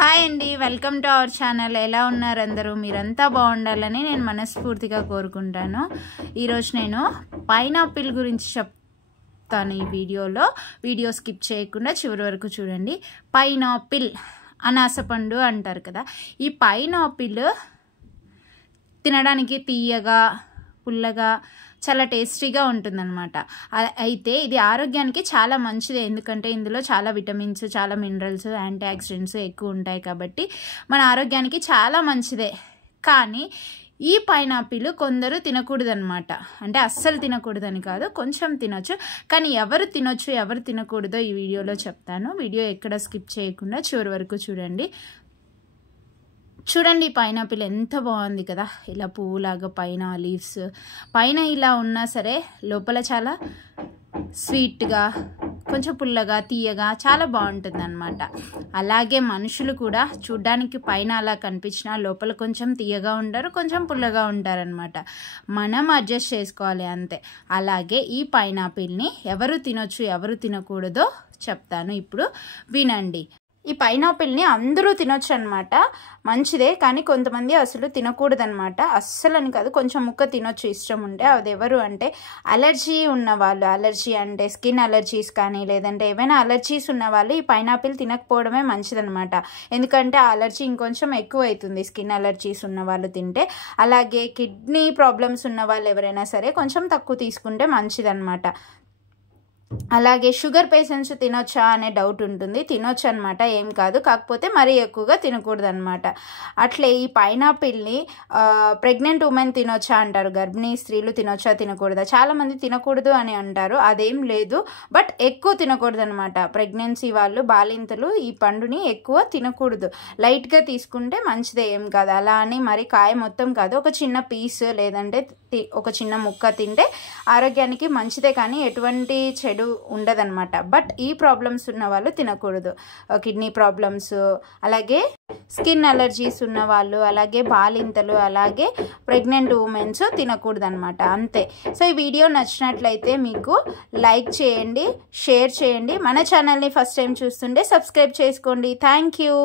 Hi అండి, welcome to our channel. ఎలా ఉన్నారు అందరూ? మీరంతా బాగుండాలని నేను మనస్ఫూర్తిగా కోరుకుంటాను. ఈరోజు నేను పైనాపిల్ గురించి చెప్తాను ఈ వీడియోలో. వీడియో స్కిప్ చేయకుండా చివరి వరకు చూడండి. పైనాపిల్ అనాసపండు అంటారు కదా. ఈ పైనాపిల్ తినడానికి తీయగా పుల్లగా చాలా టేస్టీగా ఉంటుందన్నమాట. అయితే ఇది ఆరోగ్యానికి చాలా మంచిది. ఎందుకంటే ఇందులో చాలా విటమిన్స్, చాలా మినరల్స్, యాంటీ ఆక్సిడెంట్స్ ఎక్కువ ఉంటాయి కాబట్టి మన ఆరోగ్యానికి చాలా మంచిదే. కానీ ఈ పైనాపిల్ కొందరు తినకూడదన్నమాట. అంటే అస్సలు తినకూడదని కాదు, కొంచెం తినొచ్చు. కానీ ఎవరు తినొచ్చు ఎవరు తినకూడదో ఈ వీడియోలో చెప్తాను. వీడియో ఎక్కడ స్కిప్ చేయకుండా చివరి వరకు చూడండి. చూడండి, పైనాపిల్ ఎంత బాగుంది కదా. ఇలా పువ్వులాగా పైన లీవ్స్ పైన ఇలా ఉన్నా సరే లోపల చాలా స్వీట్గా, కొంచెం పుల్లగా, తీయగా చాలా బాగుంటుంది అనమాట. అలాగే మనుషులు కూడా చూడ్డానికి పైన అలా కనిపించినా లోపల కొంచెం తీయగా ఉంటారు, కొంచెం పుల్లగా ఉంటారనమాట. మనం అడ్జస్ట్ చేసుకోవాలి అంతే. అలాగే ఈ పైనాపిల్ని ఎవరు తినొచ్చు ఎవరు తినకూడదో చెప్తాను, ఇప్పుడు వినండి. ఈ పైనాపిల్ని అందరూ తినొచ్చు అనమాట, మంచిదే. కానీ కొంతమంది అసలు తినకూడదనమాట. అస్సలు అని కాదు, కొంచెం ముక్క తినొచ్చు ఇష్టం ఉంటే. అది ఎవరు అంటే అలర్జీ ఉన్నవాళ్ళు. అలర్జీ అంటే స్కిన్ అలర్జీస్ కానీ లేదంటే ఏమైనా అలర్జీస్ ఉన్న వాళ్ళు ఈ పైనాపిల్ తినకపోవడమే మంచిదనమాట. ఎందుకంటే ఆ అలర్జీ ఇంకొంచెం ఎక్కువ అవుతుంది స్కిన్ అలర్జీస్ ఉన్న వాళ్ళు తింటే. అలాగే కిడ్నీ ప్రాబ్లమ్స్ ఉన్న వాళ్ళు ఎవరైనా సరే కొంచెం తక్కువ తీసుకుంటే మంచిదన్నమాట. అలాగే షుగర్ పేషెంట్స్ తినొచ్చా అనే డౌట్ ఉంటుంది. తినొచ్చు అనమాట, ఏం కాదు. కాకపోతే మరీ ఎక్కువగా తినకూడదు అనమాట. అట్లే ఈ పైనాపిల్ని ప్రెగ్నెంట్ ఉమెన్ తినొచ్చా అంటారు. గర్భిణీ స్త్రీలు తినొచ్చా తినకూడదా? చాలామంది తినకూడదు అని అంటారు. అదేం లేదు, బట్ ఎక్కువ తినకూడదు అనమాట. ప్రెగ్నెన్సీ వాళ్ళు, బాలింతలు ఈ పండుని ఎక్కువ తినకూడదు. లైట్గా తీసుకుంటే మంచిదే, ఏం కాదు. అలా అని మరి కాయ మొత్తం కాదు, ఒక చిన్న పీస్ లేదంటే ఒక చిన్న ముక్క తింటే ఆరోగ్యానికి మంచిదే. కానీ ఎటువంటి చెడు ఉండదన్నమాట. బట్ ఈ ప్రాబ్లమ్స్ ఉన్న వాళ్ళు తినకూడదు. కిడ్నీ ప్రాబ్లమ్స్, అలాగే స్కిన్ అలర్జీస్ ఉన్న వాళ్ళు, అలాగే బాలింతలు, అలాగే ప్రెగ్నెంట్ ఉమెన్స్ తినకూడదు అనమాట, అంతే. సో ఈ వీడియో నచ్చినట్లయితే మీకు లైక్ చేయండి, షేర్ చేయండి. మన ఛానల్ని ఫస్ట్ టైం చూస్తుంటే సబ్స్క్రైబ్ చేసుకోండి. Thank you.